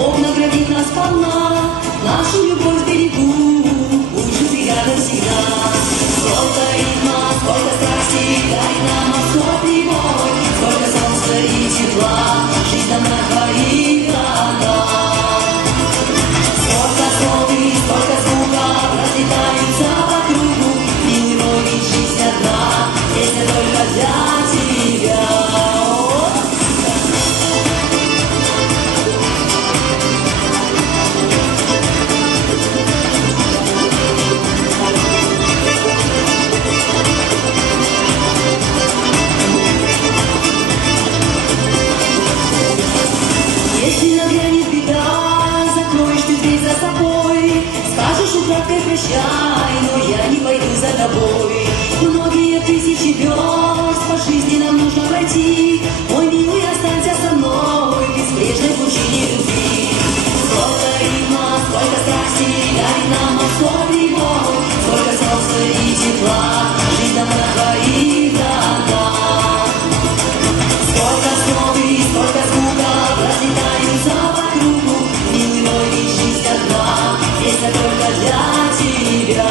Бог наградит нас сполна, нашу любовь берегу, будь же ты рядом всегда. Сколько ритма, сколько страсти дарит нам морской прибой, сколько солнца и тепла, жизнь нам на двоих дана. Сколько слов и сколько звука разлетаются по кругу, милый мой, ведь жизнь одна, песня только для тебя. Если нагрянет беда, закроешь ты дверь за собой, скажешь украдкой прощай, но я не пойду за тобой. Многие тысячи верст по жизни нам нужно пройти, мой милый, останься со мной в безбрежной пучине любви. Сколько ритма, сколько страсти дарит нам морской прибой, сколько солнца и тепла, жизнь нам на двоих дана. Сколько слов и сколько звука разлетаются по кругу, милый мой, ведь жизнь одна, песня только для тебя.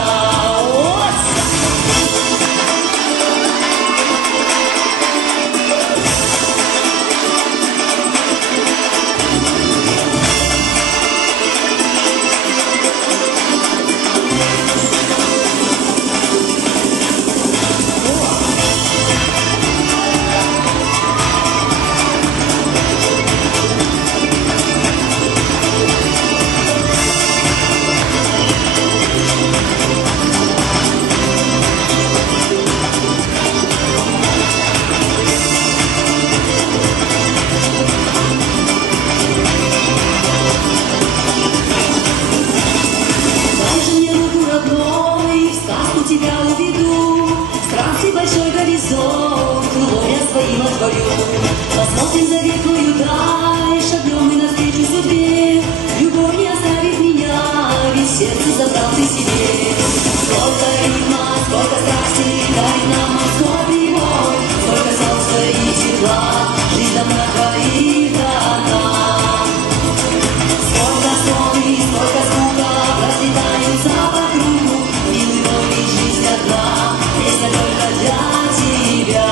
Тебя уведу, странствий большой горизонт, крылом я своим отворю. Посмотрим за ветхую даль, шагнем мы навстречу судьбе. Любовь не оставит меня, ведь сердце забрал ты себе. Сколько ритма, сколько страсти дарит нам морской прибой, сколько солнца и тепла, жизнь нам на двоих дана. Сколько слов и сколько звука разлетаются по кругу, милый мой, ведь жизнь одна, песня только для тебя.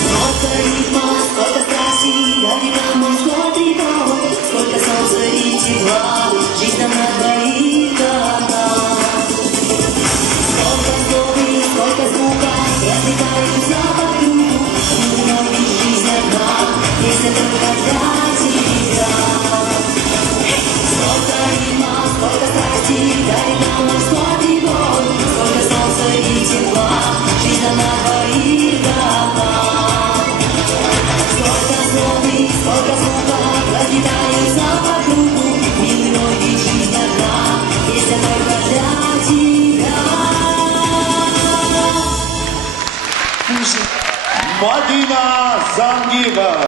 Сколько ритма, сколько страсти дарит нам морской прибой, сколько солнца и тепла, жизнь нам на двоих дана. Сколько слов и сколько звука разлетаются по кругу, милый мой, ведь жизнь одна, песня только для тебя. Сколько ритма, сколько страсти дарит нам морской прибой, сколько солнца и тепла, жизнь нам на двоих дана. Сколько слов и сколько звука разлетаются по кругу, милый мой, ведь жизнь одна, песня только для тебя. Мадина Зангиева.